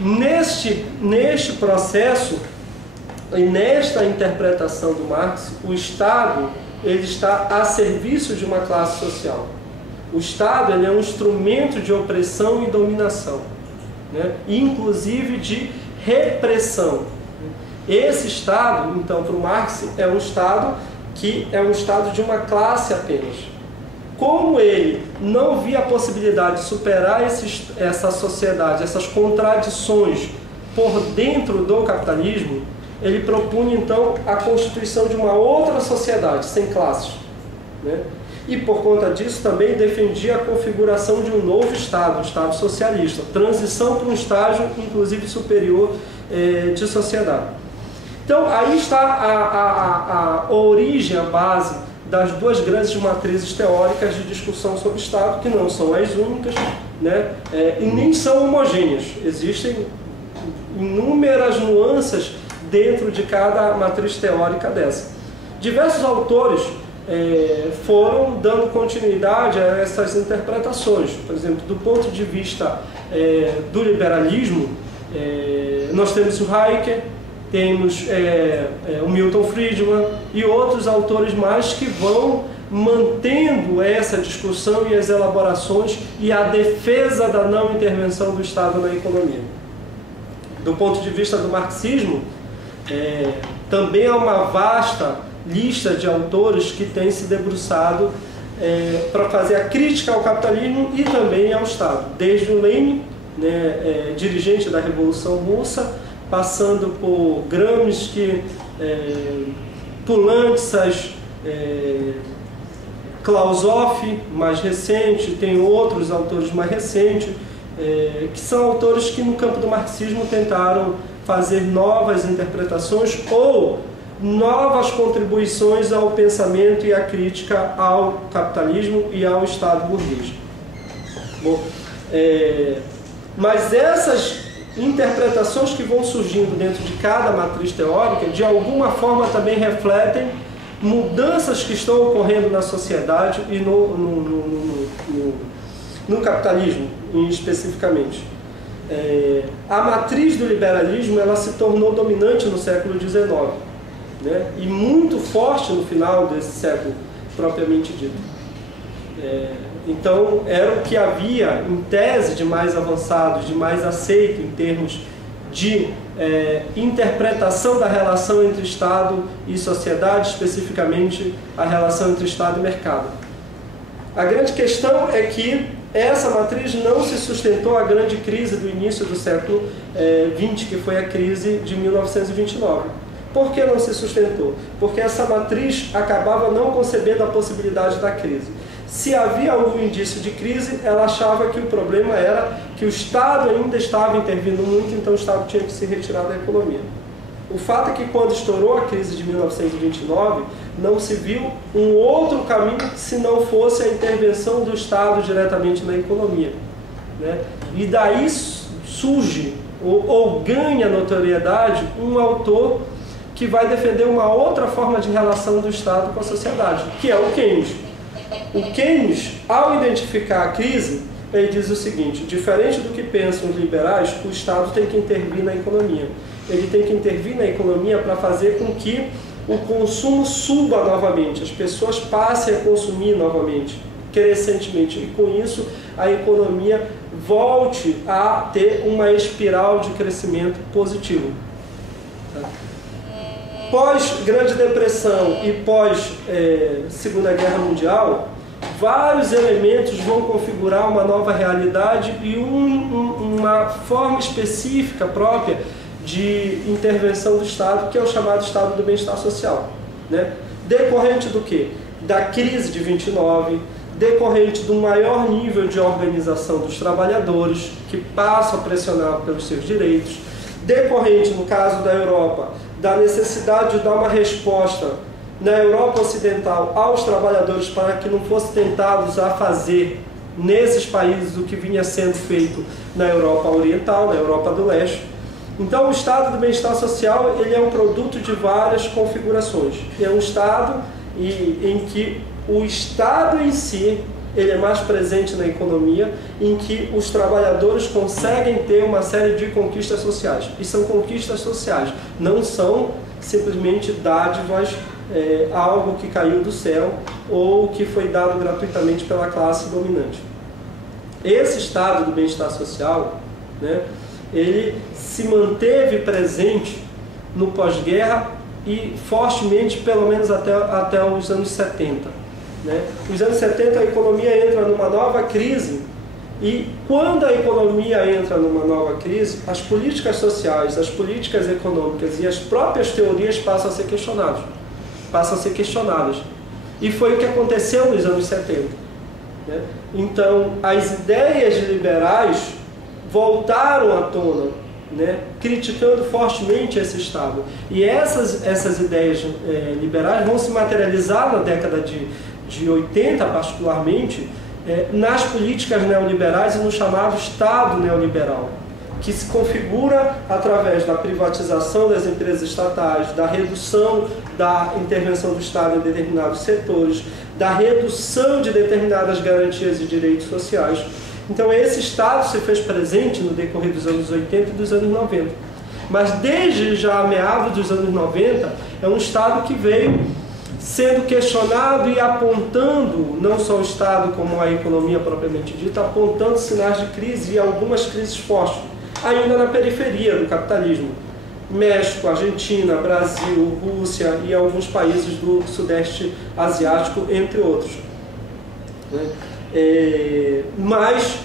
Neste processo e nesta interpretação do Marx, o Estado ele está a serviço de uma classe social. O Estado ele é um instrumento de opressão e dominação, né? Inclusive de repressão. Esse Estado, então, para o Marx, é um Estado que é um Estado de uma classe apenas. Como ele não via a possibilidade de superar essa sociedade, essas contradições por dentro do capitalismo, ele propunha então a constituição de uma outra sociedade, sem classes, né? E por conta disso também defendia a configuração de um novo Estado, um Estado socialista, transição para um estágio inclusive superior de sociedade. Então aí está a origem, a base das duas grandes matrizes teóricas de discussão sobre o Estado, que não são as únicas, né? E nem são homogêneas. Existem inúmeras nuances dentro de cada matriz teórica dessa. Diversos autores foram dando continuidade a essas interpretações. Por exemplo, do ponto de vista do liberalismo, nós temos o Hayek, temos o Milton Friedman e outros autores mais que vão mantendo essa discussão e as elaborações e a defesa da não intervenção do Estado na economia. Do ponto de vista do marxismo, também há uma vasta lista de autores que têm se debruçado para fazer a crítica ao capitalismo e também ao Estado. Desde o Lenin, né, dirigente da Revolução Russa, passando por Gramsci, Poulantzas, Klausoff, mais recente, tem outros autores mais recentes, que são autores que no campo do marxismo tentaram fazer novas interpretações ou novas contribuições ao pensamento e à crítica ao capitalismo e ao Estado burguês. Bom, mas essas interpretações que vão surgindo dentro de cada matriz teórica, de alguma forma também refletem mudanças que estão ocorrendo na sociedade e no capitalismo, especificamente. A matriz do liberalismo ela se tornou dominante no século XIX, né? E muito forte no final desse século, propriamente dito. Então, era o que havia, em tese, de mais avançado, de mais aceito em termos de interpretação da relação entre Estado e sociedade, especificamente a relação entre Estado e mercado. A grande questão é que essa matriz não se sustentou a grande crise do início do século XX, que foi a crise de 1929. Por que não se sustentou? Porque essa matriz acabava não concebendo a possibilidade da crise. Se havia algum indício de crise, ela achava que o problema era que o Estado ainda estava intervindo muito, então o Estado tinha que se retirar da economia. O fato é que quando estourou a crise de 1929, não se viu um outro caminho se não fosse a intervenção do Estado diretamente na economia, né? E daí surge ou ganha notoriedade um autor que vai defender uma outra forma de relação do Estado com a sociedade, que é o Keynes. O Keynes, ao identificar a crise, ele diz o seguinte: diferente do que pensam os liberais, o Estado tem que intervir na economia. Ele tem que intervir na economia para fazer com que o consumo suba novamente, as pessoas passem a consumir novamente, crescentemente, e com isso a economia volte a ter uma espiral de crescimento positivo. Pós Grande Depressão e pós Segunda Guerra Mundial, vários elementos vão configurar uma nova realidade e uma forma específica própria de intervenção do Estado, que é o chamado Estado do Bem-Estar Social, né? Decorrente do quê? Da crise de 29, decorrente do maior nível de organização dos trabalhadores, que passam a pressionar pelos seus direitos, decorrente, no caso da Europa, da necessidade de dar uma resposta na Europa Ocidental aos trabalhadores para que não fossem tentados a fazer nesses países o que vinha sendo feito na Europa Oriental, na Europa do Leste. Então o Estado do Bem-Estar Social ele é um produto de várias configurações. É um Estado em que o Estado em si ele é mais presente na economia, em que os trabalhadores conseguem ter uma série de conquistas sociais. E são conquistas sociais, não são simplesmente dádivas, algo que caiu do céu ou que foi dado gratuitamente pela classe dominante. Esse estado do bem-estar social, né, ele se manteve presente no pós-guerra e fortemente, pelo menos até os anos 70. Né? Nos anos 70 a economia entra numa nova crise e quando a economia entra numa nova crise, as políticas sociais, as políticas econômicas e as próprias teorias passam a ser questionadas. E foi o que aconteceu nos anos 70. Né? Então, as ideias liberais voltaram à tona, né? Criticando fortemente esse Estado. E essas ideias liberais vão se materializar na década de 80, particularmente, nas políticas neoliberais e no chamado Estado neoliberal, que se configura através da privatização das empresas estatais, da redução da intervenção do Estado em determinados setores, da redução de determinadas garantias e direitos sociais. Então esse Estado se fez presente no decorrer dos anos 80 e dos anos 90. Mas desde já meados dos anos 90, é um Estado que veio sendo questionado e apontando, não só o Estado como a economia propriamente dita, apontando sinais de crise e algumas crises fortes, ainda na periferia do capitalismo. México, Argentina, Brasil, Rússia e alguns países do Sudeste Asiático, entre outros. Mas